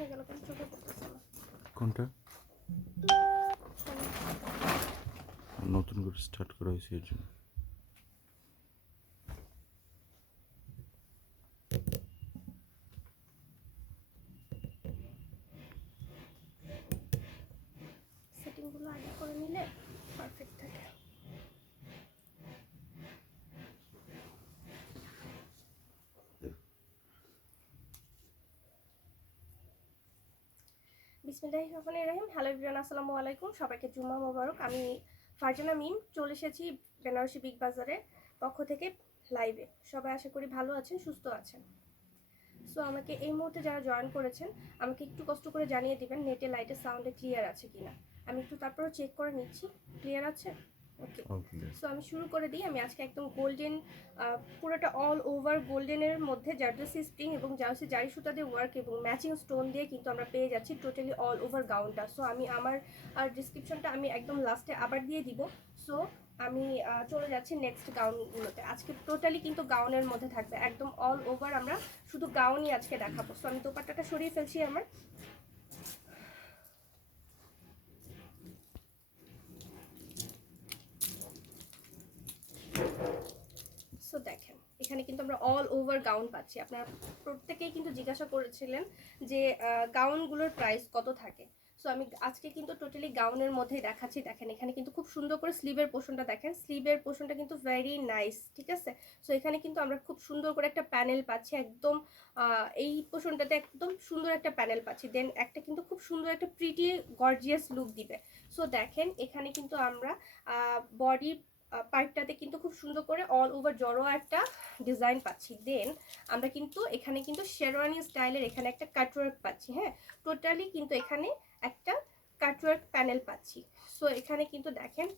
হয়ে গেল, কোনো চোখে পড়তেছে না। কোনটা? নতুন করে স্টার্ট করা হয়েছে এর জন্য। সেটিংগুলো আগে করে নিলে পারফেক্ট থাকে। বিসমিল্লাহির রহমানির রহিম। হ্যালো এভরিওয়ান, আসসালামু আলাইকুম। সবাইকে জুম্মা মোবারক। আমি ফারজানা মিম চলে এসেছি বেনারসি বিগ বাজারের পক্ষ থেকে লাইভে। সবাই আশা করি ভালো আছেন, সুস্থ আছেন। সো আমাকে এই মুহূর্তে যারা জয়েন করেছেন আমাকে একটু কষ্ট করে জানিয়ে দিবেন নেটে লাইটের সাউন্ডে ক্লিয়ার আছে কিনা। আমি একটু তারপরে চেক করে নিচ্ছি ক্লিয়ার আছে। ওকে, সো আমি শুরু করে দিই। আমি আজকে একদম গোল্ডেন, পুরোটা অল ওভার গোল্ডেনের মধ্যে জারদোসি স্প্রিং এবং জারদোসি জারি সুতা দিয়ে ওয়ার্ক এবং ম্যাচিং স্টোন দিয়ে কিন্তু আমরা পেয়ে যাচ্ছি টোটালি অল ওভার গাউনটা। সো আমি আমার ডিসক্রিপশনটা আমি একদম লাস্টে আবার দিয়ে দিব। সো আমি চলে যাচ্ছি নেক্সট গাউনগুলোতে। আজকে টোটালি কিন্তু গাউনের মধ্যে থাকবে, একদম অল ওভার আমরা শুধু গাউনই আজকে দেখাবো। সো আমি দোপাট্টাটা সরিয়ে ফেলছি আমার। সো দেখেন এখানে কিন্তু আমরা অল ওভার গাউন পাচ্ছি। আপনারা প্রত্যেকেই কিন্তু জিজ্ঞাসা করেছিলেন যে গাউনগুলোর প্রাইস কত থাকে। সো আমি আজকে কিন্তু টোটালি গাউনের মধ্যেই দেখাচ্ছি। দেখেন এখানে কিন্তু খুব সুন্দর করে স্লিভের পোর্শনটা দেখেন, স্লিভের পোর্শনটা কিন্তু ভেরি নাইস, ঠিক আছে। সো এখানে কিন্তু আমরা খুব সুন্দর করে একটা প্যানেল পাচ্ছি, একদম এই পোর্শনটাতে একদম সুন্দর একটা প্যানেল পাচ্ছি। দেন একটা কিন্তু খুব সুন্দর একটা প্রিটি গর্জিয়াস লুক দিবে। সো দেখেন এখানে কিন্তু আমরা বডি পার্টটাতে কিন্তু খুব সুন্দর করে অল ওভার জড়োয়া একটা ডিজাইন পাচ্ছি। দেন আমরা কিন্তু এখানে কিন্তু শেরওয়ানি স্টাইলের এখানে একটা কাটওয়ার্ক পাচ্ছি। হ্যাঁ, টোটালি কিন্তু এখানে একটা কাটওয়ার্ক প্যানেল পাচ্ছি। সো এখানে কিন্তু দেখেন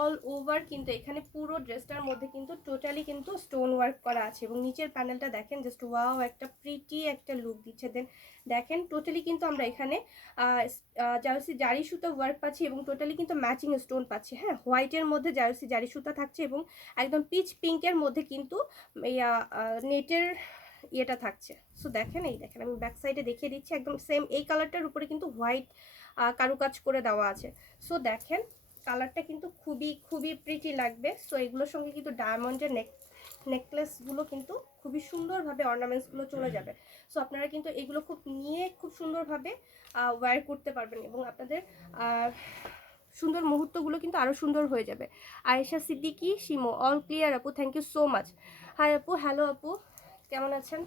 অল ওভার কিন্তু এখানে পুরো ড্রেসটার মধ্যে কিন্তু টোটালি কিন্তু স্টোন ওয়ার্ক করা আছে এবং নিচের প্যানেলটা দেখেন জাস্ট ওয়াও, একটা প্রিটি একটা লুক দিচ্ছে। দেন দেখেন টোটালি কিন্তু আমরা এখানে জারসি জারি সুতা ওয়ার্ক পাচ্ছি এবং টোটালি কিন্তু ম্যাচিং স্টোন পাচ্ছি। হ্যাঁ, হোয়াইটের মধ্যে জারসি জারি সুতা থাকছে এবং একদম পিচ পিঙ্কের মধ্যে কিন্তু নেটের ইয়েটা থাকছে। সো দেখেন, এই দেখেন আমি ব্যাক সাইডে দেখিয়ে দিচ্ছি, একদম সেম এই কালারটার উপরে কিন্তু হোয়াইট কারুকাজ করে দেওয়া আছে। সো দেখেন কালারটা কিন্তু খুবই খুবই প্রিটি লাগবে। সো এগুলোর সঙ্গে কিন্তু ডায়মন্ডের নেকলেসগুলো কিন্তু খুবই সুন্দরভাবে অর্নামেন্টসগুলো চলে যাবে। সো আপনারা কিন্তু এগুলো খুব নিয়ে খুব সুন্দরভাবে ওয়্যার করতে পারবেন এবং আপনাদের সুন্দর মুহূর্তগুলো কিন্তু আরও সুন্দর হয়ে যাবে। আয়েশা সিদ্দিকি শিমো, অল ক্লিয়ার আপু, thank you so much. Hi আপু, হ্যালো আপু, কেমন আছেন?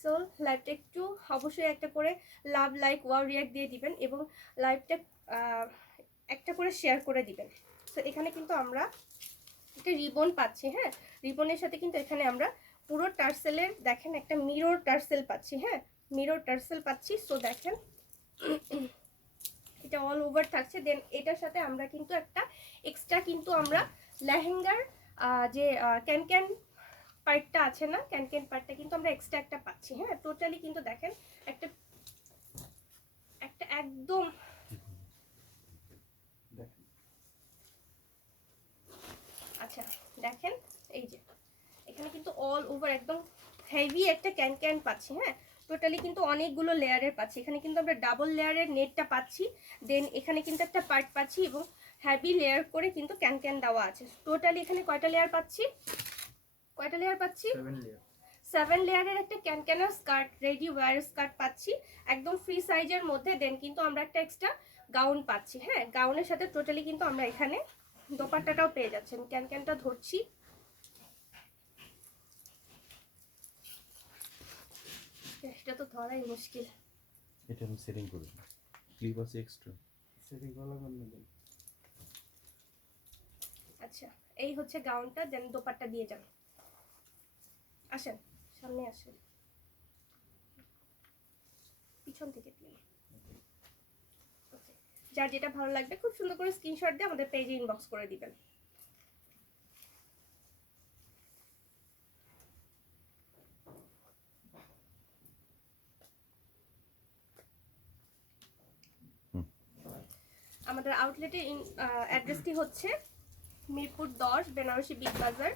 সো লাইভটা একটু অবশ্যই একটা করে লাভ, লাইক, ওয়াও, রিয়াক্ট দিয়ে দিবেন এবং লাইভটা একটা করে শেয়ার করে দিবেন। সো এখানে কিন্তু আমরা একটা রিবন পাচ্ছি। হ্যাঁ, রিবনের সাথে কিন্তু এখানে আমরা পুরো টার্সেলের দেখেন একটা মিরর টার্সেল পাচ্ছি। হ্যাঁ, মিরর টার্সেল পাচ্ছি। সো দেখেন এটা অল ওভার থাকছে। দেন এটার সাথে আমরা কিন্তু একটা এক্সট্রা কিন্তু আমরা লেহেঙ্গার যে ক্যান পার্টটা আছে না, ক্যান পার্টটা কিন্তু আমরা এক্সট্রা একটা পাচ্ছি। হ্যাঁ, টোটালি কিন্তু দেখেন একটা একটা একদম আচ্ছা দেখেন এই যে এখানে কিন্তু অল ওভার একদম হেভি একটা ক্যান পাচ্ছি। হ্যাঁ, টোটালি কিন্তু অনেকগুলো লেয়ারের পাচ্ছি। এখানে কিন্তু আমরা ডাবল লেয়ারের নেটটা পাচ্ছি। দেন এখানে কিন্তু একটা পার্ট পাচ্ছি এবং হেভি লেয়ার করে কিন্তু ক্যান দেওয়া আছে। টোটালি এখানে কয়টা লেয়ার পাচ্ছি? কয়টা লেয়ার পাচ্ছি? 7 লেয়ারের একটা ক্যানক্যানার স্কার্ট, রেডি ওয়্যার স্কার্ট পাচ্ছি একদম ফ্রি সাইজের মধ্যে। দেন কিন্তু আমরা একটা এক্সট্রা গাউন পাচ্ছি। হ্যাঁ, গাউনের সাথে টোটালি কিন্তু আমরা এখানে দোপাট্টাটাও পেয়ে যাচ্ছি। আমি ক্যানটা ধরছি, এটা তো ধরাই মুশকিল। এটা আমি সেটিং করে দিই, ক্লিপ আছে এক্সট্রা সেটিং করা লাগবে। আচ্ছা, এই হচ্ছে গাউনটা। দেন দোপাট্টা দিয়ে যান, আসেন সামনে আসেন, পিছন থেকে দিন। ওকে, যার যেটা ভালো লাগবে খুব সুন্দর করে স্ক্রিনশট দিয়ে আমাদের পেজে ইনবক্স করে দিবেন। আমাদের আউটলেটের অ্যাড্রেসটি হচ্ছে মিরপুর 10, বেনারসি বিগ বাজার,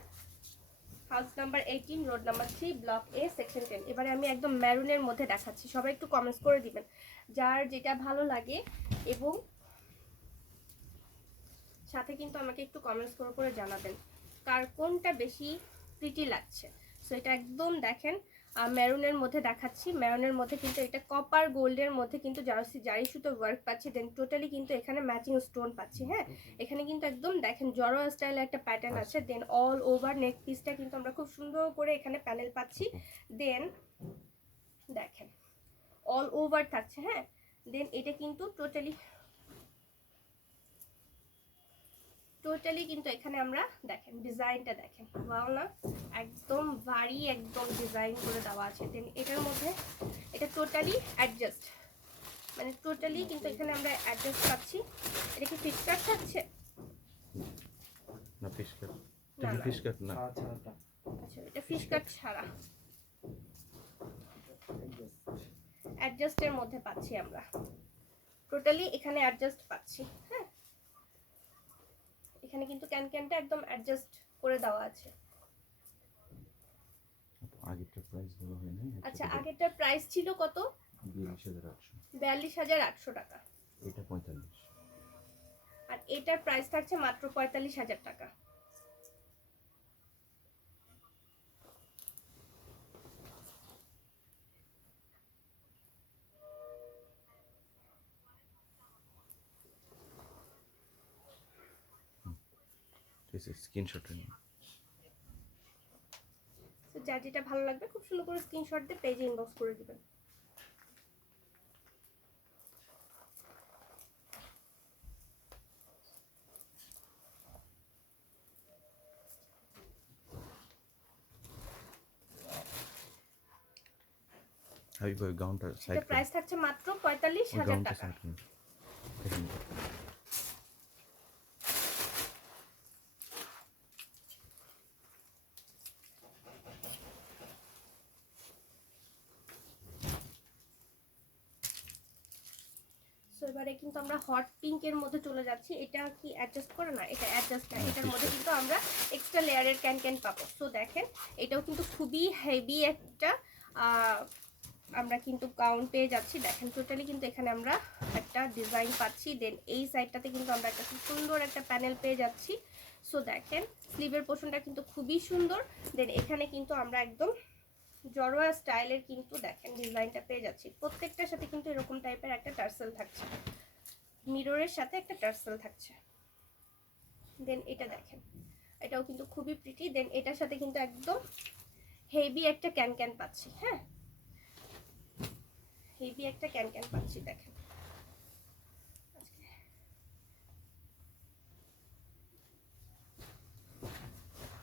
house number 18, road number 3, block এ, সেকশন 10। এবারে আমি একদম ম্যারুনের মধ্যে দেখাচ্ছি, সবাই একটু কমেন্টস করে দিবেন যার যেটা ভালো লাগে, এবং সাথে কিন্তু আমাকে একটু কমেন্টস করে জানাবেন কার কোনটা বেশি প্রিটি লাগছে। সো এটা একদম দেখেন মেরুনের মধ্যে দেখাচ্ছি। মেরুনের মধ্যে কিন্তু এটা কপার গোল্ডের মধ্যে কিন্তু জারি সুতো ওয়ার্ক পাচ্ছি, দেন টোটালি কিন্তু এখানে ম্যাচিং স্টোন পাচ্ছি। হ্যাঁ, এখানে কিন্তু একদম দেখেন জড়োয়া স্টাইলে একটা প্যাটার্ন আছে, দেন অল ওভার নেক পিসটা কিন্তু আমরা খুব সুন্দর করে এখানে প্যানেল পাচ্ছি। দেন দেখেন অল ওভার থাকছে। হ্যাঁ, দেন এটা কিন্তু টোটালি কিন্তু এখানে আমরা দেখেন ডিজাইনটা দেখেন, ওয়াও না, একদম ভারী একদম ডিজাইন করে দেওয়া আছে। দেন এটার মধ্যে এটা টোটালি অ্যাডজাস্ট, মানে টোটালি কিন্তু এখানে আমরা অ্যাডজাস্ট পাচ্ছি। এটা কি ফিক্স কাট থাকছে? না ফিশ কাট, না, এটা না। ফিশ কাট না। আচ্ছা, এটা ফিশ কাট ছাড়া অ্যাডজাস্টের মধ্যে পাচ্ছি আমরা, টোটালি এখানে অ্যাডজাস্ট পাচ্ছি। হ্যাঁ, এখানে কিন্তু ক্যানটা একদম অ্যাডজাস্ট করে দেওয়া আছে। আগেরটা প্রাইস বলা হয় নাই। আচ্ছা, আগেরটার প্রাইস ছিল কত? 42,800। 42,800 টাকা। এটা 45। আর এটার প্রাইস থাকছে মাত্র 45,000 টাকা। ঠিক আছে, স্ক্রিনশট নিন। তো যার যেটা ভালো লাগবে খুব সুন্দর করে স্ক্রিনশট দিয়ে পেজে ইনবক্স করে দিবেন। হাবিব ভাই গাউনটা সাইড এটা প্রাইস থাকছে মাত্র 45,000 গাউনটা টাকা। সাইড করুন। দেখেন সো এবারে কিন্তু আমরা হট পিঙ্কের মধ্যে চলে যাচ্ছি। এটা কি অ্যাডজাস্ট করে না? এটা অ্যাডজাস্ট না। এটার মধ্যে কিন্তু আমরা এক্সট্রা লেয়ারের ক্যান পাবো। সো দেখেন এটাও কিন্তু খুবই হেভি একটা আমরা কিন্তু গাউন পেয়ে যাচ্ছি। দেখেন টোটালি কিন্তু এখানে আমরা একটা ডিজাইন পাচ্ছি, দেন এই সাইডটাতে কিন্তু আমরা একটা খুব সুন্দর একটা প্যানেল পেয়ে যাচ্ছি। সো দেখেন স্লিভের পোর্শনটা কিন্তু খুবই সুন্দর, দেন এখানে কিন্তু আমরা একদম জড়োয়া স্টাইলের কিন্তু দেখেন ডিজাইনটা পেয়ে যাচ্ছি। প্রত্যেকটার সাথে কিন্তু এরকম টাইপের একটা টার্সেল থাকছে, মিররের সাথে একটা টার্সেল থাকছে। দেন এটা দেখেন, এটাও কিন্তু খুবই প্রিটি। দেন এটার সাথে কিন্তু একদম হেভি একটা ক্যান পাচ্ছি। হ্যাঁ, হেভি একটা ক্যান পাচ্ছি দেখেন।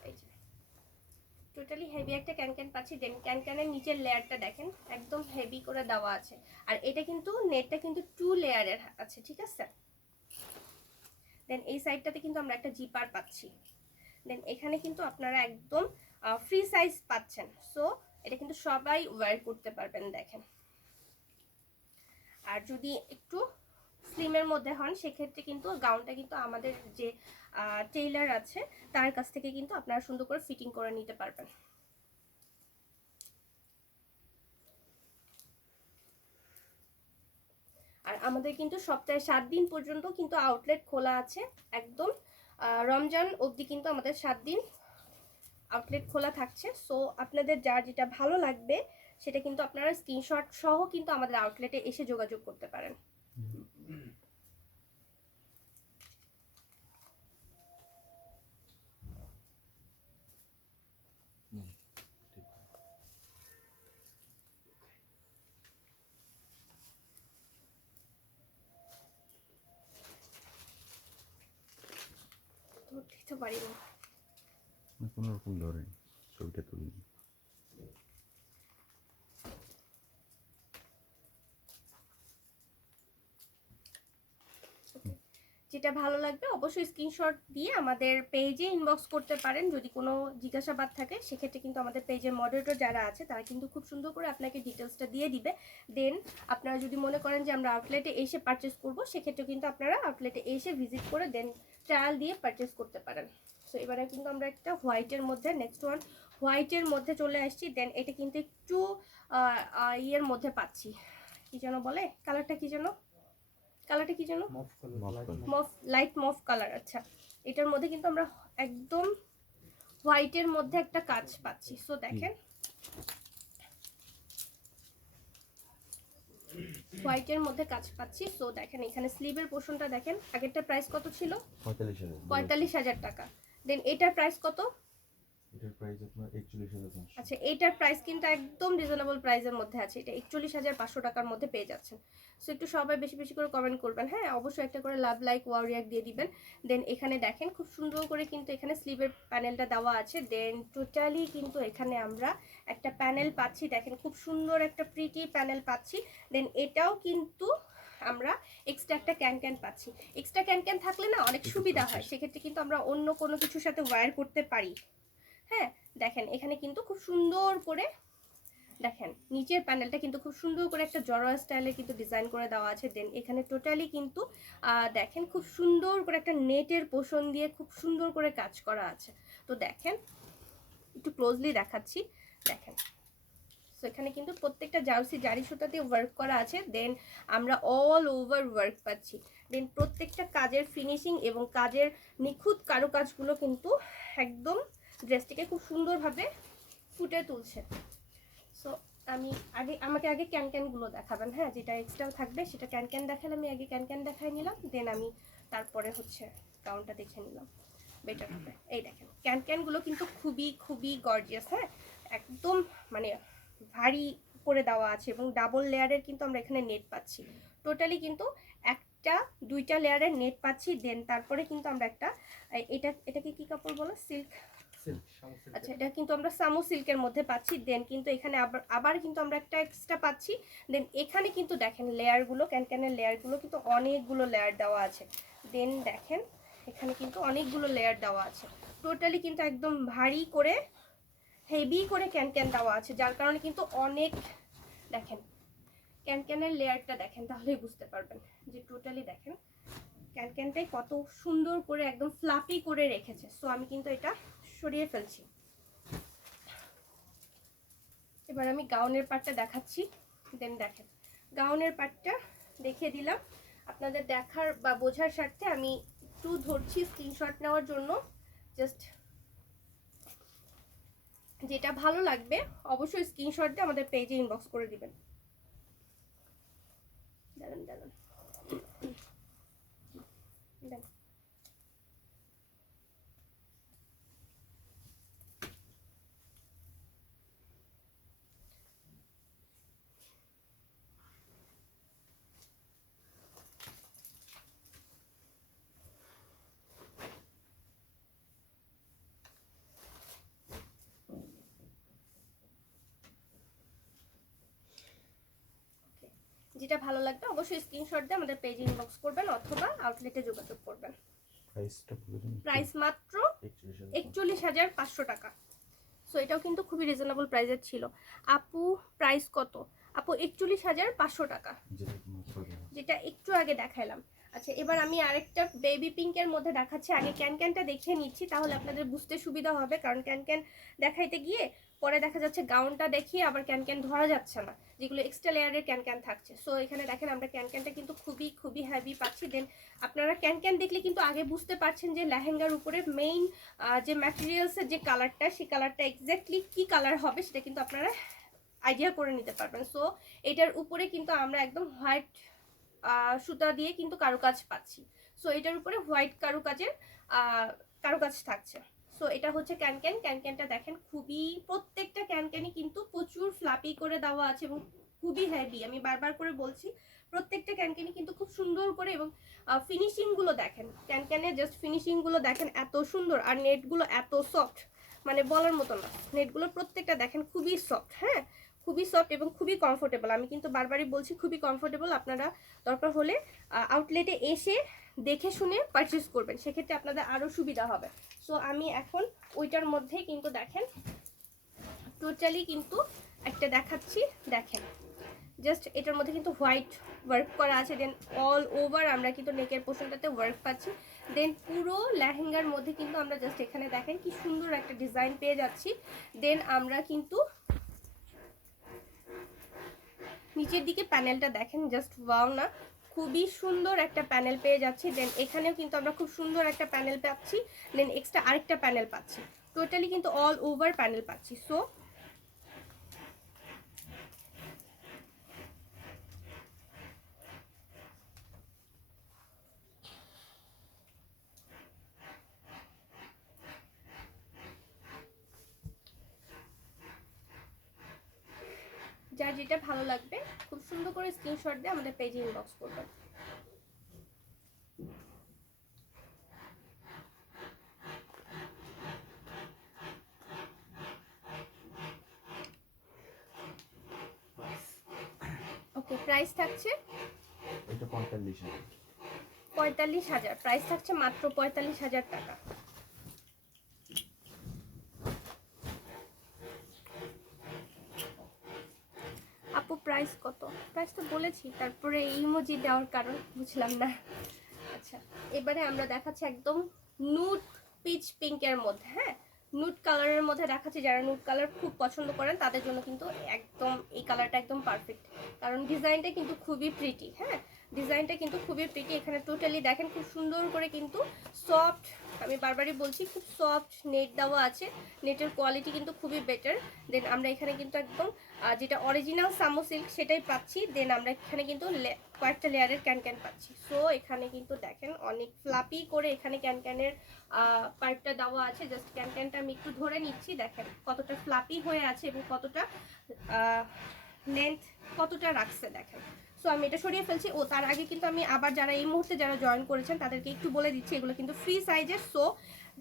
এই যে টোটালি হেভি একটা ক্যান পাচ্ছি। দেন ক্যানের নিচের লেয়ারটা দেখেন একদম হেভি করে দেওয়া আছে। আর এটা কিন্তু নেটটা কিন্তু 2 লেয়ারের আছে, ঠিক আছে। দেন এই সাইডটাতে কিন্তু আমরা একটা জিপার পাচ্ছি। দেন এখানে কিন্তু আপনারা একদম ফ্রি সাইজ পাচ্ছেন। সো এটা কিন্তু সবাই ওয়্যার করতে পারবেন দেখেন। আর যদি একটু স্লিমের মধ্যে হন সেক্ষেত্রে কিন্তু গাউনটা কিন্তু আমাদের যে টেইলার আছে তার কাছ থেকে কিন্তু আপনারা সুন্দর করে ফিটিং করে নিতে পারবেন। আর আমাদের কিন্তু সপ্তাহে 7 দিন পর্যন্ত কিন্তু আউটলেট খোলা আছে। একদম রমজান অবধি কিন্তু আমাদের 7 দিন আউটলেট খোলা থাকছে। সো আপনাদের যার যেটা ভালো লাগবে সেটা কিন্তু আপনারা স্ক্রিনশট সহ কিন্তু আমাদের আউটলেটে এসে যোগাযোগ করতে পারেন। ধরতে পারিনি, কোনো রকম ধরেন ছবিটা তুলুন। যেটা ভালো লাগবে অবশ্যই স্ক্রিনশট দিয়ে আমাদের পেজে ইনবক্স করতে পারেন। যদি কোনো জিজ্ঞাসাবাদ থাকে সেক্ষেত্রে কিন্তু আমাদের পেজের মডারেটর যারা আছে তারা কিন্তু খুব সুন্দর করে আপনাকে ডিটেলসটা দিয়ে দিবে। দেন আপনারা যদি মনে করেন যে আমরা আউটলেটে এসে পারচেস করব সেক্ষেত্রে কিন্তু আপনারা আউটলেটে এসে ভিজিট করে দেন ট্রায়াল দিয়ে পারচেস করতে পারেন। সো এবারে কিন্তু আমরা একটা হোয়াইটের মধ্যে নেক্সট ওয়ান হোয়াইটের মধ্যে চলে আসছি। দেন এটা কিন্তু একটু ইয়ের মধ্যে পাচ্ছি, কি যেন বলে কালারটা, কি যেন কালারটা, কি যেন মফ, লাইট মফ কালার। আচ্ছা, এটার মধ্যে কিন্তু আমরা একদম হোয়াইটের মধ্যে একটা কাজ পাচ্ছি। সো দেখেন হোয়াইটের মধ্যে কাজ পাচ্ছি। সো দেখেন এখানে স্লিভের পোর্শনটা দেখেন, আগেরটা প্রাইস কত ছিল? 45,000 টাকা। দেন এটার প্রাইস কত? এটার প্রাইস আপনার 41,500। আচ্ছা, এটার প্রাইস কিন্তু একদম রিজনেবল প্রাইসের মধ্যে আছে, এটা 41,500 টাকার মধ্যে পেয়ে যাচ্ছেন। সো একটু সবাই বেশি বেশি করে কমেন্ট করবেন, হ্যাঁ অবশ্যই একটা করে লাভ, লাইক, ওয়াও রিয়াক্ট দিয়ে দিবেন। দেন এখানে দেখেন খুব সুন্দর করে কিন্তু এখানে স্লিভের প্যানেলটা দেওয়া আছে। দেন টোটালি কিন্তু এখানে আমরা একটা প্যানেল পাচ্ছি, দেখেন খুব সুন্দর একটা প্রিটি প্যানেল পাচ্ছি। দেন এটাও কিন্তু আমরা এক্সট্রা একটা ক্যান পাচ্ছি। এক্সট্রা ক্যান থাকলে না অনেক সুবিধা হয়, সেক্ষেত্রে কিন্তু আমরা অন্য কোনো কিছুর সাথে ওয়্যার করতে পারি। হ্যাঁ দেখেন এখানে কিন্তু খুব সুন্দর করে দেখেন নিচের প্যানেলটা কিন্তু খুব সুন্দর করে একটা জড়োয়া স্টাইলে কিন্তু ডিজাইন করে দেওয়া আছে। দেন এখানে টোটালি কিন্তু দেখেন খুব সুন্দর করে একটা নেটের পোষণ দিয়ে খুব সুন্দর করে কাজ করা আছে। তো দেখেন একটু ক্লোজলি দেখাচ্ছি, দেখেন। সো এখানে কিন্তু প্রত্যেকটা জারি সুতা দিয়ে ওয়ার্ক করা আছে। দেন আমরা অল ওভার ওয়ার্ক পাচ্ছি। দেন প্রত্যেকটা কাজের ফিনিশিং এবং কাজের নিখুঁত কারুকাজগুলো কিন্তু একদম ড্রেসটিকে খুব সুন্দরভাবে ফুটে তুলছে। সো আমাকে আগে ক্যানগুলো দেখাবেন, হ্যাঁ যেটা এক্সট্রা থাকবে সেটা ক্যান দেখালে আমি আগে ক্যান দেখাই নিলাম, দেন আমি তারপরে হচ্ছে গাউনটা দেখে নিলাম, বেটার হবে। এই দেখেন ক্যানগুলো কিন্তু খুবই খুবই গর্জিয়াস, হ্যাঁ একদম মানে ভারী করে দেওয়া আছে এবং ডাবল লেয়ারের কিন্তু আমরা এখানে নেট পাচ্ছি। টোটালি কিন্তু একটা দুইটা লেয়ারের নেট পাচ্ছি। দেন তারপরে কিন্তু আমরা একটা এটাকে কি কাপড় বলো? সিল্ক। আচ্ছা, এটা কিন্তু আমরা সামু সিল্কের মধ্যে পাচ্ছি। দেন কিন্তু এখানে আবার কিন্তু আমরা একটা এক্সট্রা পাচ্ছি। দেন এখানে কিন্তু দেখেন লেয়ারগুলো, ক্যানের লেয়ারগুলো কিন্তু অনেকগুলো লেয়ার দেওয়া আছে। দেন দেখেন এখানে কিন্তু অনেকগুলো লেয়ার দেওয়া আছে। টোটালি কিন্তু একদম ভারী করে হেভি করে ক্যান দেওয়া আছে, যার কারণে কিন্তু অনেক দেখেন ক্যানের লেয়ারটা দেখেন, তাহলেই বুঝতে পারবেন যে টোটালি দেখেন ক্যানটাই কত সুন্দর করে একদম ফ্লাফি করে রেখেছে। সো আমি কিন্তু এটা সরিয়ে ফেলছি। এবার আমি গাউনের পার্টটা দেখাচ্ছি। দেন দেখেন গাউনের পার্টটা দেখিয়ে দিলাম আপনাদের দেখার বা বোঝার স্বার্থে। আমি একটু ধরছি স্ক্রিনশট নেওয়ার জন্য। জাস্ট যেটা ভালো লাগবে অবশ্যই স্ক্রিনশট দিয়ে আমাদের পেজে ইনবক্স করে দিবেন। দাঁড়ান যেটা ভালো লাগবে অবশ্যই স্ক্রিনশট দিয়ে আমাদের পেজে ইনবক্স করবেন অথবা আউটলেটে যোগাযোগ করবেন। প্রাইসটা বলে দিন। প্রাইস মাত্র 41,500 টাকা। সো এটাও কিন্তু খুবই রিজনেবল প্রাইসের ছিল। আপু প্রাইস কত? আপু 41,500 টাকা, যেটা একটু আগে দেখাইলাম। আচ্ছা, এবার আমি আরেকটা বেবি পিঙ্কের মধ্যে দেখাচ্ছি। আগে ক্যানটা দেখিয়ে নিচ্ছি, তাহলে আপনাদের বুঝতে সুবিধা হবে। কারণ ক্যান দেখাইতে গিয়ে পরে দেখা যাচ্ছে গাউনটা দেখিয়ে আবার ক্যান ধরা যাচ্ছে না, যেগুলো এক্সট্রা লেয়ারের ক্যান থাকছে। সো এখানে দেখেন আমরা ক্যানটা কিন্তু খুবই খুবই হেভি পাচ্ছি। দেন আপনারা ক্যান দেখলে কিন্তু আগে বুঝতে পারছেন যে লেহেঙ্গার উপরে মেইন যে ম্যাটেরিয়ালসের যে কালারটা, সেই কালারটা এক্স্যাক্টলি কি কালার হবে সেটা কিন্তু আপনারা আইডিয়া করে নিতে পারবেন। সো এটার উপরে কিন্তু আমরা একদম হোয়াইট সুতা দিয়ে কিন্তু কারুকাজ পাচ্ছি। সো এটার উপরে হোয়াইট কারুকাজ থাকছে। সো এটা হচ্ছে ক্যানটা দেখেন খুবই, প্রত্যেকটা ক্যানই কিন্তু প্রচুর ফ্লাপি করে দেওয়া আছে এবং খুবই হেভি। আমি বারবার করে বলছি প্রত্যেকটা ক্যানই কিন্তু খুব সুন্দর করে, এবং ফিনিশিং গুলো দেখেন ক্যানের জাস্ট ফিনিশিং গুলো দেখেন এত সুন্দর, আর নেটগুলো এত সফট, মানে বলার মতো না। নেটগুলো প্রত্যেকটা দেখেন খুবই সফট, হ্যাঁ খুবই সফট এবং খুবই কমফোর্টেবল। আমি কিন্তু বারবারই বলছি খুবই কমফোর্টেবল। আপনারা দরকার হলে আউটলেটে এসে দেখে শুনে পারচেস করবেন, সেক্ষেত্রে আপনাদের আরও সুবিধা হবে। সো আমি এখন ওইটার মধ্যেই কিন্তু দেখেন টোটালি কিন্তু একটা দেখাচ্ছি। দেখেন জাস্ট এটার মধ্যে কিন্তু হোয়াইট ওয়ার্ক করা আছে। দেন অল ওভার আমরা কিন্তু নেকের পোর্শনটাতে ওয়ার্ক পাচ্ছি। দেন পুরো লেহেঙ্গার মধ্যে কিন্তু আমরা জাস্ট এখানে দেখেন কি সুন্দর একটা ডিজাইন পেয়ে যাচ্ছি। দেন আমরা কিন্তু নিচের দিকে প্যানেলটা দেখেন, জাস্ট ওয়াও না, খুবই সুন্দর একটা প্যানেল পেয়ে যাচ্ছি। দেন এখানেও কিন্তু আমরা খুব সুন্দর একটা প্যানেল পাচ্ছি, দেন এক্সট্রা আরেকটা প্যানেল পাচ্ছি, টোটালি কিন্তু অল ওভার প্যানেল পাচ্ছি। সো যার যেটা ভালো লাগবে খুব সুন্দর করে স্ক্রিনশট দিয়ে আমাদের পেজে ইনবক্স করবেন। ওকে, প্রাইস থাকছে এটা 45,000। 45,000, প্রাইস থাকছে মাত্র 45,000 টাকা। আপু প্রাইস কত? প্রাইস তো বলেছি, তারপরে এই ইমোজি দেওয়ার কারণ বুঝলাম না। আচ্ছা, এবারে আমরা দেখাচ্ছি একদম নুট পিচ পিঙ্কের মধ্যে, হ্যাঁ নুট কালারের মধ্যে দেখাচ্ছি। যারা নুট কালার খুব পছন্দ করেন তাদের জন্য কিন্তু একদম এই কালারটা একদম পারফেক্ট, কারণ ডিজাইনটা কিন্তু খুবই প্রিটি। হ্যাঁ, ডিজাইনটা কিন্তু খুবই প্রিটি। এখানে টোটালি দেখেন খুব সুন্দর করে কিন্তু সফট, আমি বারবারই বলছি খুব সফট নেট দেওয়া আছে, নেটের কোয়ালিটি কিন্তু খুবই বেটার। দেন আমরা এখানে কিন্তু একদম যেটা অরিজিনাল সামো সিল্ক সেটাই পাচ্ছি। দেন আমরা এখানে কিন্তু কয়েকটা লেয়ারের ক্যান পাচ্ছি। সো এখানে কিন্তু দেখেন অনেক ফ্লাপি করে এখানে ক্যানের পার্টটা দেওয়া আছে। জাস্ট ক্যানটা আমি একটু ধরে নিচ্ছি, দেখেন কতটা ফ্লাপি হয়ে আছে এবং কতটা লেন্থ কতটা রাখছে দেখেন। সো আমি এটা সরিয়ে ফেলছি। ও তার আগে কিন্তু আমি আবার যারা এই মুহূর্তে যারা জয়েন করেছেন তাদেরকে একটু বলে দিচ্ছি, এগুলো কিন্তু ফ্রি সাইজের। সো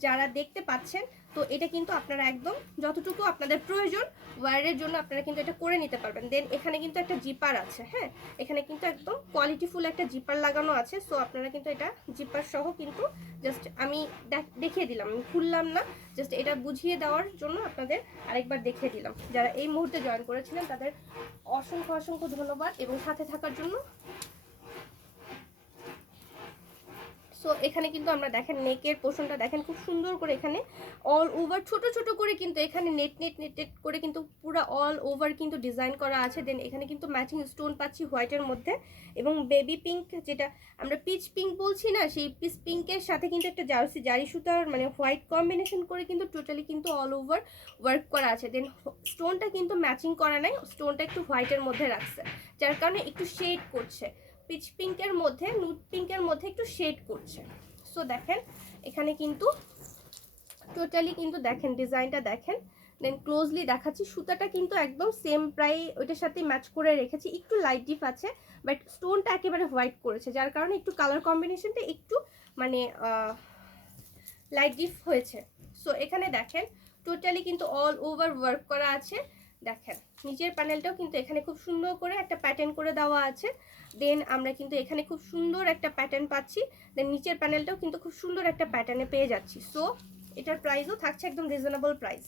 যারা দেখতে পাচ্ছেন, তো এটা কিন্তু আপনারা একদম যতটুকু আপনাদের প্রয়োজন ওয়্যারের জন্য আপনারা কিন্তু এটা করে নিতে পারবেন। দেন এখানে কিন্তু একটা জিপার আছে, হ্যাঁ এখানে কিন্তু একদম কোয়ালিটিফুল একটা জিপার লাগানো আছে। সো আপনারা কিন্তু এটা জিপার সহ কিন্তু জাস্ট আমি দেখিয়ে দিলাম, আমি খুললাম না, জাস্ট এটা বুঝিয়ে দেওয়ার জন্য আপনাদের আরেকবার দেখিয়ে দিলাম। যারা এই মুহূর্তে জয়েন করেছিলেন তাদের অসংখ্য অসংখ্য ধন্যবাদ এবং সাথে থাকার জন্য। সো এখানে কিন্তু আমরা দেখেন নেকের পোর্শনটা দেখেন খুব সুন্দর করে এখানে অল ওভার ছোট ছোট করে কিন্তু এখানে নেট করে কিন্তু পুরো অল ওভার কিন্তু ডিজাইন করা আছে। দেন এখানে কিন্তু ম্যাচিং স্টোন পাচ্ছি হোয়াইটের মধ্যে, এবং বেবি পিঙ্ক যেটা আমরা পিচ পিঙ্ক বলছি না, সেই পিচ পিঙ্কের সাথে কিন্তু একটা জারি সুতার মানে হোয়াইট কম্বিনেশন করে কিন্তু টোটালি কিন্তু অল ওভার ওয়ার্ক করা আছে। দেন স্টোনটা কিন্তু ম্যাচিং করা নাই, স্টোনটা একটু হোয়াইটের মধ্যে রাখছে, যার কারণে একটু শেড করছে, পিচ পিঙ্কের মধ্যে নুট পিঙ্কের মধ্যে একটু শেড করছে। সো দেখেন এখানে কিন্তু টোটালি কিন্তু দেখেন ডিজাইনটা দেখেন। দেন ক্লোজলি দেখাচ্ছি, সুতাটা কিন্তু একদম সেম প্রায় ওইটার সাথে ম্যাচ করে রেখেছি, একটু লাইট ডিপ আছে বাট স্টোনটা একেবারে হোয়াইট করেছে, যার কারণে একটু কালার কম্বিনেশনটা একটু মানে লাইট ডিপ হয়েছে। সো এখানে দেখেন টোটালি কিন্তু অল ওভার ওয়ার্ক করা আছে। দেখেন নিচের প্যানেলটাও কিন্তু এখানে খুব সুন্দর করে একটা প্যাটার্ন করে দেওয়া আছে। দেন আমরা কিন্তু এখানে খুব সুন্দর একটা প্যাটার্ন পাচ্ছি, দেন নিচের প্যানেলটাও কিন্তু খুব সুন্দর একটা প্যাটার্নে পেয়ে যাচ্ছি। সো এটার প্রাইসও থাকছে একদম রিজনেবল প্রাইস।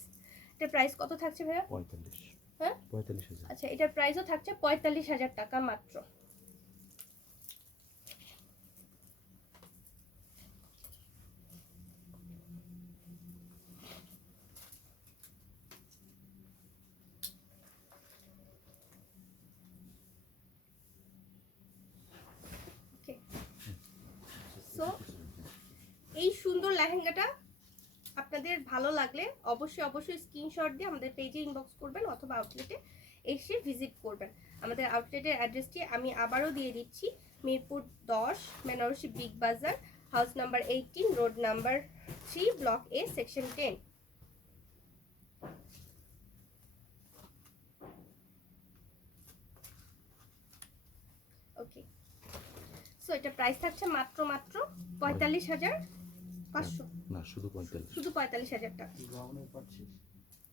এটার প্রাইস কত থাকছে ভাইয়া? 45। হ্যাঁ 45,000। আচ্ছা, এটার প্রাইসও থাকছে 45,000 টাকা মাত্র। ওকে, সো এই সুন্দর লেহেঙ্গাটা আপনাদের ভালো লাগলে অবশ্যই অবশ্যই স্ক্রিনশট দিয়ে আমাদের পেজে ইনবক্স করবেন অথবা আউটলেটে এসে ভিজিট করবেন। আমাদের আউটলেটের অ্যাড্রেসটি আমি আবারও দিয়ে দিচ্ছি, মিরপুর 10, বেনারসি বিগ বাজার, house number 18, road number 3, block এ, সেকশন 10। ওকে, সো এটা প্রাইস থাকছে মাত্র 45,500। না, শুধু 45। শুধু 45,000 টাকা।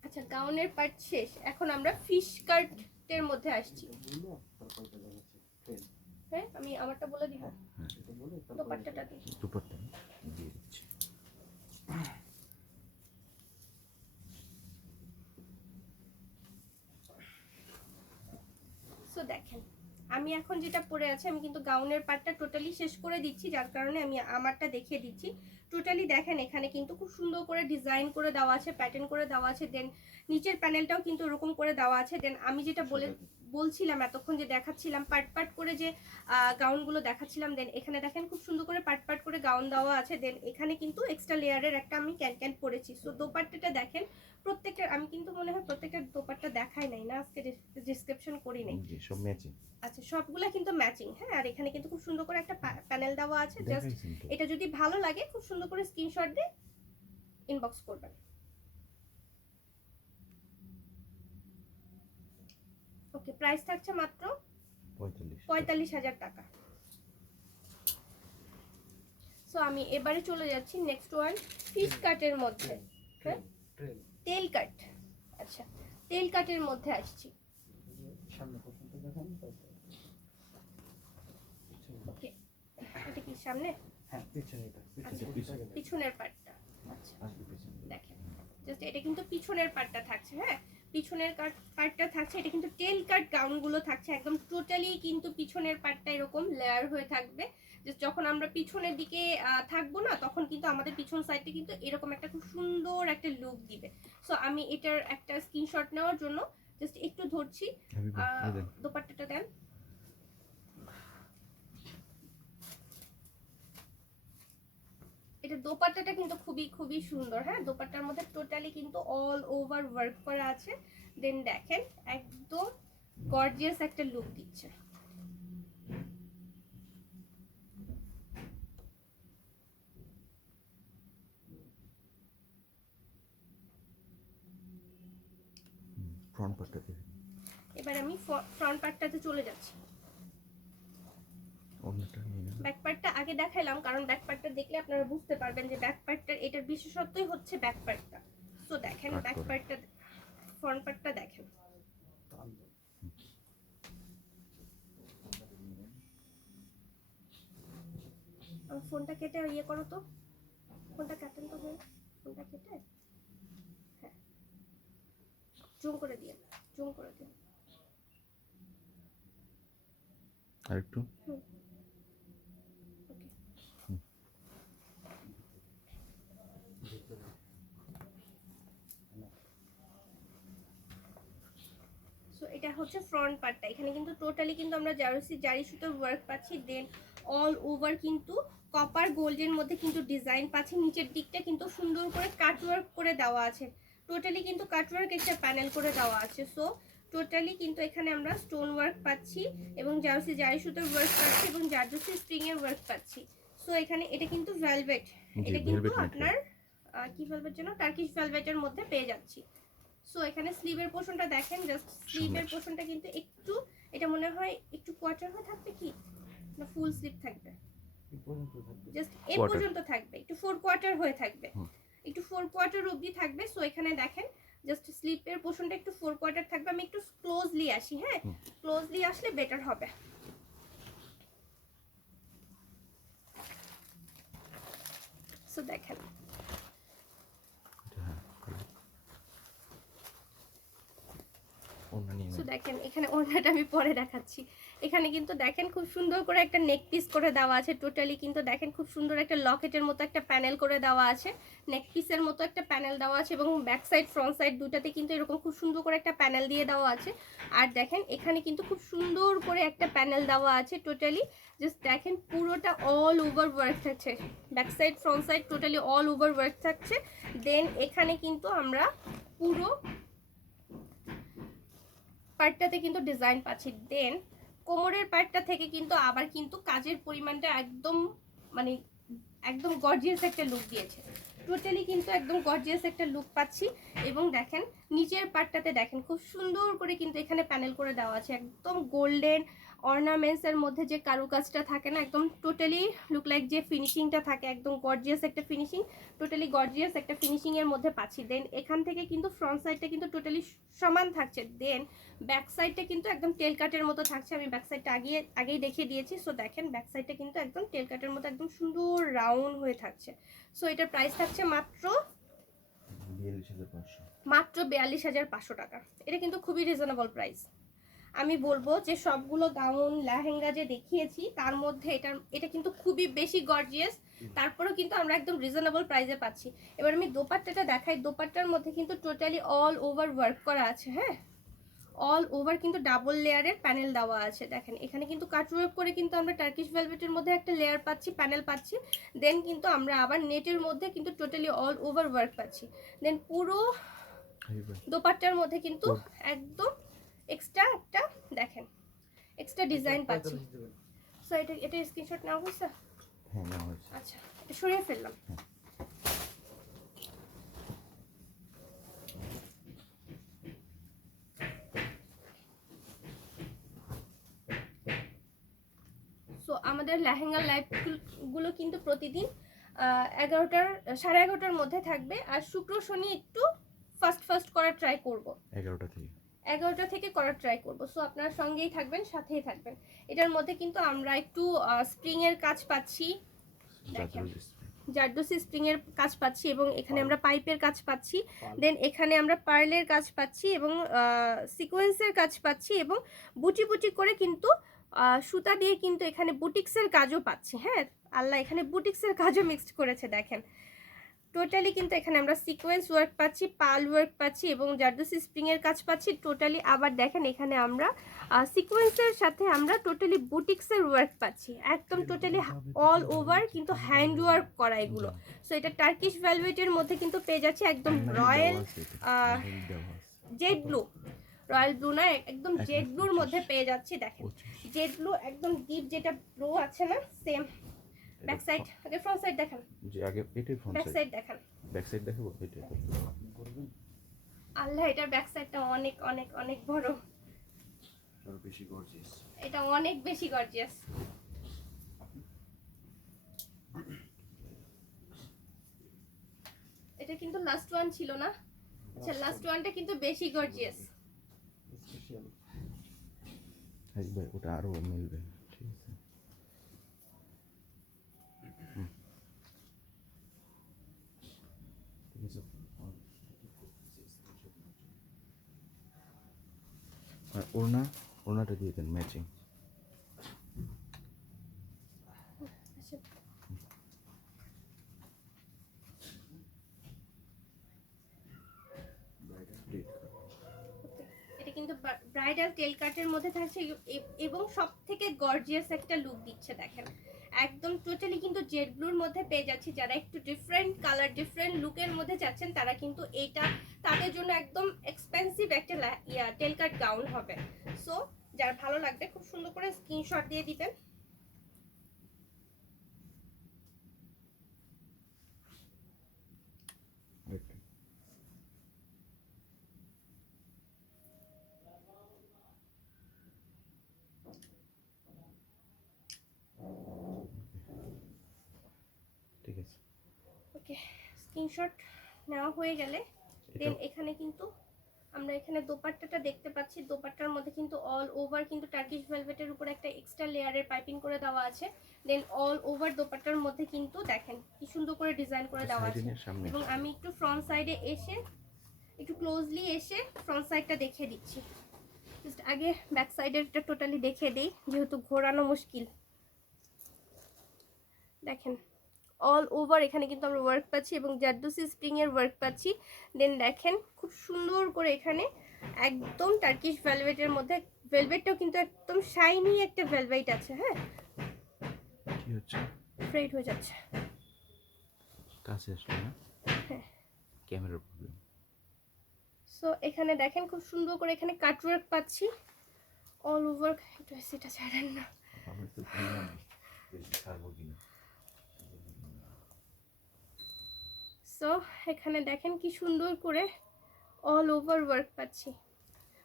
আচ্ছা, গাউনের পার্ট শেষ, এখন আমরা ফিশ কাটের মধ্যে আসছি। হ্যাঁ আমি আমারটা বলে দিব, দোপাট্টাটা দিই। দুপাট্টা দিয়ে দিচ্ছি। সো দেখেন আমি এখন যেটা পরে আছি আমি কিন্তু গাউনের পার্টটা টোটালি শেষ করে দিচ্ছি, যার কারণে আমি আমারটা দেখিয়ে দিচ্ছি। টোটালি দেখেন এখানে কিন্তু খুব সুন্দর করে ডিজাইন করে দেওয়া আছে, প্যাটার্ন করে দেওয়া আছে। দেন নিচের প্যানেলটাও কিন্তু ওরকম করে দেওয়া আছে। দেন আমি যেটা বলছিলাম এতক্ষণ যে দেখাচ্ছিলাম পার্ট পার্ট করে যে গাউনগুলো দেখাচ্ছিলাম, দেন এখানে দেখেন খুব সুন্দর করে পার্ট পার্ট করে গাউন দেওয়া আছে। দেন এখানে কিন্তু এক্সট্রা লেয়ারের একটা আমি ক্যান পরেছি। সো দোপাট্টাটা দেখেন প্রত্যেকটা, আমি কিন্তু মনে হয় প্রত্যেকটা দোপাট্টা দেখাই নাই না, আজকে ডিসক্রিপশন করি নাই। জি সব ম্যাচিং। আচ্ছা, সবগুলা কিন্তু ম্যাচিং। হ্যাঁ, আর এখানে কিন্তু খুব সুন্দর করে একটা প্যানেল দেওয়া আছে। জাস্ট দেখাইছেন তো। এটা যদি ভালো লাগে খুব সুন্দর করে স্ক্রিনশট দিয়ে ইনবক্স করবেন। ওকে, প্রাইস থাকছে মাত্র 45,000 টাকা। সো আমি এবারে চলে যাচ্ছি নেক্সট ওয়ান, ফিশ কাটের মধ্যে। হ্যাঁ, তেল কাট। আচ্ছা, তেল কাটের মধ্যে আসছি। ওকে, এটা কি সামনে? হ্যাঁ, পিছনে এটা। আচ্ছা, পিছনে। পিছনের পার্টটা। আচ্ছা, আসবে পেছনে। দেখেন জাস্ট এটা কিন্তু পিছনের পার্টটা থাকছে। হ্যাঁ, পিছনের পার্টটা থাকছে। এটা কিন্তু টেল কাট গাউনগুলো থাকছে একদম টোটালি, কিন্তু পিছনের পার্টটা এরকম লেয়ার হয়ে থাকবে। যে যখন আমরা পিছনের দিকে থাকবো না, তখন কিন্তু আমাদের পিছন সাইডটা কিন্তু এরকম একটা খুব সুন্দর একটা লুক দিবে। সো আমি এটার একটা স্ক্রিনশট নেওয়ার জন্য জাস্ট একটু ধরছি। হাবিবা, এই দেন। দোপাট্টাটা দেন। এটা দোপাট্টাটা কিন্তু খুবই খুবই সুন্দর। হ্যাঁ, দোপাট্টার মধ্যে টোটালি কিন্তু অল ওভার ওয়ার্ক করা আছে। দেন দেখেন একদম গর্জিয়াস একটা লুক দিচ্ছে। ফ্রন্ট পার্টটা দেখেন। এবার আমি ফ্রন্ট পার্টটাতে চলে যাচ্ছি। অন্যটা নিয়ে নেন। ব্যাক পার্টটা আগে দেখাইলাম, কারণ ব্যাক পার্টটা দেখলে আপনারা বুঝতে পারবেন যে ব্যাক পার্টটার এটার বিশেষত্বই হচ্ছে ব্যাক পার্টটা। সো দেখেন কাট ব্যাক করা। পার্টটা, ফ্রন্ট পার্টটা দেখেন। আমার ফোনটা কেটে ইয়ে করো তো, ফোনটা কাটেন তো ভাই, ফোনটা কেটে হ্যাঁ জুম করে দিয়ে, জুম করে দিন। আরেকটু। ওকে, সো এটা হচ্ছে ফ্রন্ট পার্টটা। এখানে কিন্তু টোটালি কিন্তু আমরা জারি সুতোর ওয়ার্ক পাচ্ছি। দেন অল ওভার কিন্তু কপার গোল্ডের মধ্যে কিন্তু ডিজাইন পাচ্ছি। নিচের দিকটা কিন্তু সুন্দর করে কাট ওয়ার্ক করে দেওয়া আছে। টোটালি কিন্তু কাট ওয়ার্ক একটা প্যানেল করে দেওয়া আছে। সো টোটালি কিন্তু এখানে আমরা স্টোন ওয়ার্ক পাচ্ছি এবং জারি সুতোর ওয়ার্ক পাচ্ছি এবং জারদোসি স্প্রিং এর ওয়ার্ক পাচ্ছি। সো এখানে এটা কিন্তু ভেলভেট, এটা কিন্তু velvet আপনার কি ভেলভেট যেন, টার্কিশ ভেলভেটের মধ্যে পেয়ে যাচ্ছি। সো এখানে স্লিভের পোর্শনটা দেখেন, জাস্ট স্লিভের পোর্শনটা কিন্তু একটু, এটা মনে হয় একটু কোয়ার্টার হয়ে থাকবে কি না ফুল স্লিভ থাকবে, জাস্ট এই Quarter. পর্যন্ত থাকবে, একটু 4 কোয়ার্টার হয়ে থাকবে, একটু 4 কোয়ার্টার অবধি থাকবে। সো এখানে দেখেন জাস্ট স্লিভের পোর্শনটা একটু 4 কোয়ার্টার থাকবে। আমি একটু ক্লোজলি আসি। হ্যাঁ, ক্লোজলি আসলে বেটার হবে। সো দেখেন এটা হ্যাঁ, অন্য নিয়ে সো নেন। দেখেন এখানে ওড়নাটা আমি পরে দেখাচ্ছি। এখানে কিন্তু দেখেন খুব সুন্দর করে একটা নেক পিস করে দেওয়া আছে। টোটালি কিন্তু দেখেন খুব সুন্দর একটা লকেটের মতো একটা প্যানেল করে দেওয়া আছে, নেক পিসের মতো একটা প্যানেল দেওয়া আছে এবং ব্যাক সাইড ফ্রন্ট সাইড দুটাতে কিন্তু এরকম খুব সুন্দর করে একটা প্যানেল দিয়ে দেওয়া আছে। আর দেখেন এখানে কিন্তু খুব সুন্দর করে একটা প্যানেল দেওয়া আছে। টোটালি জাস্ট দেখেন পুরোটা অল ওভার ওয়ার্ক থাকছে, back side front side totally all over work থাকছে। দেন এখানে কিন্তু আমরা পুরো পার্টটাতে কিন্তু ডিজাইন পাচ্ছি। দেন কোমরের পার্টটা থেকে কিন্তু আবার কিন্তু কাজের পরিমাণটা একদম মানে একদম গর্জিয়াস একটা লুক দিয়েছে। টোটালি কিন্তু একদম গর্জিয়াস একটা লুক পাচ্ছি। এবং দেখেন নিচের পার্টটাতে দেখেন খুব সুন্দর করে কিন্তু এখানে প্যানেল করে দেওয়া আছে, একদম গোল্ডেন অর্নামেন্টসের মধ্যে যে কারুকাজটা থাকে না, একদম টোটালি লুক লাইক যে ফিনিশিংটা থাকে, একদম গর্জিয়াস একটা ফিনিশিং, টোটালি গর্জিয়াস একটা ফিনিশিং এর মধ্যে পাচ্ছি। দেন এখান থেকে কিন্তু ফ্রন্ট সাইডটা কিন্তু টোটালি সমান থাকছে। দেন ব্যাক সাইডটা কিন্তু একদম টেল কাটের মতো থাকছে। আমি ব্যাক সাইডটা আগেই দেখিয়ে দিয়েছি। সো দেখেন ব্যাক সাইডটা কিন্তু একদম টেল কাটের মতো একদম সুন্দর রাউন্ড হয়ে থাকছে। সো এটার প্রাইস থাকছে মাত্র 42,500। মাত্র 42,500 টাকা। এটা কিন্তু খুবই রিজনেবল প্রাইস। আমি বলবো যে সবগুলো গাউন লেহেঙ্গা যে দেখিয়েছি তার মধ্যে এটা কিন্তু খুবই বেশি গর্জিয়াস, তারপরেও কিন্তু আমরা একদম রিজনেবল প্রাইসে পাচ্ছি। এবার আমি দোপাট্টাটা দেখাই। দোপাট্টার মধ্যে কিন্তু টোটালি অল ওভার ওয়ার্ক করা আছে, হ্যাঁ, অল ওভার কিন্তু ডাবল লেয়ারের প্যানেল দেওয়া আছে। দেখেন এখানে কিন্তু কাটওয়ার্ক করে কিন্তু আমরা টার্কিশ ভেলভেটের মধ্যে একটা লেয়ার পাচ্ছি, প্যানেল পাচ্ছি। দেন কিন্তু আমরা আবার নেটের মধ্যে কিন্তু টোটালি অল ওভার ওয়ার্ক পাচ্ছি। দেন পুরো দোপাট্টার মধ্যে কিন্তু একদম এক্সট্রা একটা দেখেন এক্সট্রা ডিজাইন পাচ্ছি। সো এটা স্ক্রিনশট নাও হয়েছে? হ্যাঁ নেওয়া হয়েছে। আচ্ছা, এটা সরিয়ে ফেললাম। সো আমাদের লেহেঙ্গার লাইভগুলো কিন্তু প্রতিদিন 11টার 11:30টার মধ্যে থাকবে। আর শুক্র শনি একটু ফাস্ট করার ট্রাই করব, 11টা থেকে 11টা থেকে করার ট্রাই করব। সো আপনারা সঙ্গেই থাকবেন, সাথেই থাকবেন। এটার মধ্যে কিন্তু আমরা একটু স্প্রিং এর কাজ পাচ্ছি, দেখেন জারদোসি স্প্রিং এর কাজ পাচ্ছি, এবং এখানে আমরা পাইপের কাজ পাচ্ছি। দেন এখানে আমরা পার্লের কাজ পাচ্ছি এবং সিকোয়েন্সের কাজ পাচ্ছি, এবং বুটি বুটি করে কিন্তু সুতা দিয়ে কিন্তু এখানে বুটিক্সের কাজও পাচ্ছি। হ্যাঁ, আল্লাহ এখানে বুটিক্সের কাজও মিক্সড করেছে। দেখেন টোটালি কিন্তু এখানে আমরা সিকোয়েন্স ওয়ার্ক পাচ্ছি, পাল ওয়ার্ক পাচ্ছি এবং জারদোসি স্প্রিং এর কাজ পাচ্ছি টোটালি। আবার দেখেন এখানে আমরা সিকোয়েন্সের সাথে আমরা টোটালি বুটিক্সের ওয়ার্ক পাচ্ছি, একদম টোটালি অল ওভার কিন্তু হ্যান্ড ওয়ার্ক করা এগুলো। সো এটা টার্কিশ ভেলভেটের মধ্যে কিন্তু পেয়ে যাচ্ছে একদম royal Z blue, royal blue না, একদম জেড ব্লুর মধ্যে পেয়ে যাচ্ছি। দেখেন জেড ব্লু একদম ডিপ যেটা ব্লু আছে না, সেম। ব্যাক সাইড আগে ফ্রন্ট সাইড দেখান, যে আগে এটাই ফ্রন্ট ব্যাক সাইড, সাইড দেখান। ব্যাক সাইড দেখাবো এটা আল্লাহ এটার ব্যাক সাইডটা অনেক অনেক অনেক বড়, আরো বেশি গর্জিয়াস। এটা অনেক বেশি গর্জিয়াস। এটা কিন্তু লাস্ট ওয়ান ছিল না? আচ্ছা, লাস্ট ওয়ানটা কিন্তু বেশি গর্জিয়াস। হ্যাঁ ভাই ওটা আরো মিলবে, ঠিক আছে। আর ওড়নাটা দিয়ে দেন ম্যাচিং। আচ্ছা, এটা কিন্তু ব্রাইডাল টেল কাটের মধ্যে থাকছে এবং সব থেকে গর্জিয়াস একটা লুক দিচ্ছে। দেখেন একদম টোটালি কিন্তু জেড ব্লুর মধ্যে পেয়ে যাচ্ছি। যারা একটু ডিফারেন্ট কালার ডিফারেন্ট লুকের মধ্যে যাচ্ছেন তারা কিন্তু এইটা তাদের জন্য একদম এক্সপেন্সিভ একটা টেল কাট গাউন হবে। সো যার ভালো লাগবে খুব সুন্দর করে স্ক্রিনশট দিয়ে দিবেন। ঠিক আছে, ওকে, স্ক্রিনশট নেওয়া হয়ে গেলে দেন এখানে কিন্তু আমরা এখানে দোপাট্টাটা দেখতে পাচ্ছি। দোপাট্টার মধ্যে কিন্তু অল ওভার কিন্তু টার্কিশ ভেলভেটের উপর একটা এক্সট্রা লেয়ারের পাইপিং করে দেওয়া আছে। দেন অল ওভার দোপাট্টার মধ্যে কিন্তু দেখেন কি সুন্দর করে ডিজাইন করে দেওয়া আছে। এবং আমি একটু ফ্রন্ট সাইডে এসে একটু ক্লোজলি এসে ফ্রন্ট সাইডটা দেখিয়ে দিচ্ছি। জাস্ট আগে ব্যাক সাইডেরটা টোটালি দেখিয়ে দিই, যেহেতু ঘোরানো মুশকিল। দেখেন অল ওভার এখানে কিন্তু আমরা ওয়ার্ক পাচ্ছি এবং জারদোসি স্প্রিং এর ওয়ার্ক পাচ্ছি। দেন দেখেন খুব সুন্দর করে এখানে একদম টার্কিশ ভেলভেটের মধ্যে, ভেলভেটটাও কিন্তু একদম শাইনি একটা ভেলভেট আছে। হ্যাঁ, কি হচ্ছে, ফ্রেড হয়ে যাচ্ছে, কাছে আসলে না, হ্যাঁ ক্যামেরার প্রবলেম। সো এখানে দেখেন খুব সুন্দর করে এখানে কাটওয়ার্ক পাচ্ছি অল ওভার। একটু সেটা ছাড়েন না, আমি তো জানি বেশি ছাড়বো কিনা। সো এখানে দেখেন কি সুন্দর করে অল ওভার ওয়ার্ক পাচ্ছি।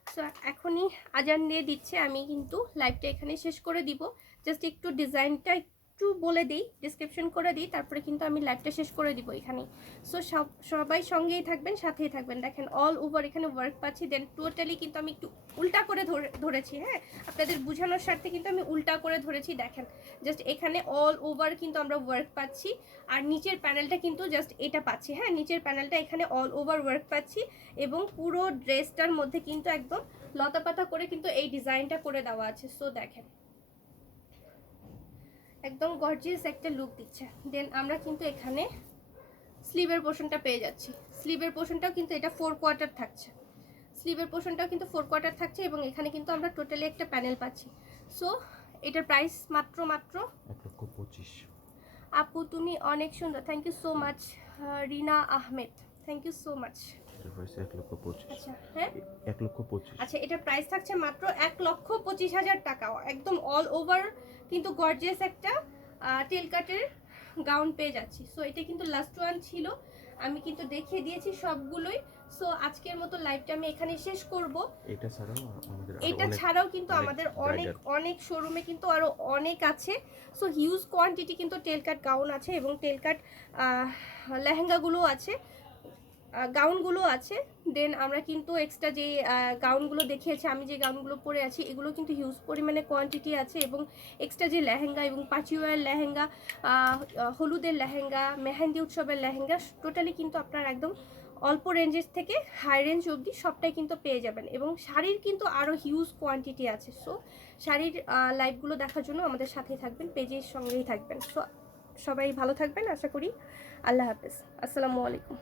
সো এখনই আজান দিয়ে দিচ্ছে, আমি কিন্তু লাইভটা এখানে শেষ করে দিব। জাস্ট একটু ডিজাইনটা একটু বলে দিই, ডিসক্রিপশন করে দিই, তারপরে কিন্তু আমি লাইভটা শেষ করে দিব এখানেই। সো সবাই সঙ্গেই থাকবেন, সাথেই থাকবেন। দেখেন অল ওভার এখানে ওয়ার্ক পাচ্ছি। দেন টোটালি কিন্তু আমি একটু উল্টা করে ধরেছি, হ্যাঁ আপনাদের বোঝানোর স্বার্থে কিন্তু আমি উল্টা করে ধরেছি। দেখেন জাস্ট এখানে অল ওভার কিন্তু আমরা ওয়ার্ক পাচ্ছি, আর নিচের প্যানেলটা কিন্তু জাস্ট এটা পাচ্ছি। হ্যাঁ, নিচের প্যানেলটা এখানে অল ওভার ওয়ার্ক পাচ্ছি এবং পুরো ড্রেসটার মধ্যে কিন্তু একদম লতা পাতা করে কিন্তু এই ডিজাইনটা করে দেওয়া আছে। সো দেখেন একদম গর্জিয়াস একটা লুক দিচ্ছে। দেন আমরা কিন্তু এখানে স্লিভের পোর্শনটা পেয়ে যাচ্ছি। স্লিভের পোর্শনটাও কিন্তু এটা 4 কোয়ার্টার থাকছে। স্লিভের পোর্শনটাও কিন্তু 4 কোয়ার্টার থাকছে এবং এখানে কিন্তু আমরা টোটালি একটা প্যানেল পাচ্ছি। সো এটার প্রাইস মাত্র 1,25,000। আপু তুমি অনেক সুন্দর, thank you so much. Rina Ahmed, thank you so much. এটার প্রাইস 1,25,000। আচ্ছা হ্যাঁ 1,25,000। আচ্ছা, এটার প্রাইস থাকছে মাত্র 1,25,000 টাকা। একদম অল ওভার কিন্তু গর্জিয়াস একটা টেল কাটের গাউন পেয়ে যাচ্ছি। সো এটা কিন্তু লাস্ট ওয়ান ছিল, আমি কিন্তু দেখিয়ে দিয়েছি সবগুলোই। সো আজকের মতো লাইভটা আমি এখানে শেষ করব। এটা ছাড়াও আমাদের এটা ছাড়াও কিন্তু অনেক আমাদের অনেক bridal। অনেক শোরুমে কিন্তু আরো অনেক আছে। সো হিউজ কোয়ান্টিটি কিন্তু টেল কাট গাউন আছে এবং টেল কাট লেহেঙ্গাগুলো আছে, গাউনগুলো আছে। দেন আমরা কিন্তু এক্সট্রা যে গাউনগুলো দেখিয়েছি, আমি যে গাউনগুলো পরে আছি এগুলো কিন্তু হিউজ পরিমাণে কোয়ান্টিটি আছে এবং এক্সট্রা যে লেহেঙ্গা এবং পার্টিওয়ার লেহেঙ্গা, হলুদের লেহেঙ্গা, মেহেন্দি উৎসবের লেহেঙ্গা, টোটালি কিন্তু আপনার একদম অল্প রেঞ্জের থেকে হাই রেঞ্জ অবধি সবটাই কিন্তু পেয়ে যাবেন। এবং শাড়ির কিন্তু আরও হিউজ কোয়ান্টিটি আছে। সো শাড়ির লাইভগুলো দেখার জন্য আমাদের সাথেই থাকবেন, পেজের সঙ্গেই থাকবেন। সো সবাই ভালো থাকবেন আশা করি। আল্লাহ হাফেজ, আসসালামু আলাইকুম।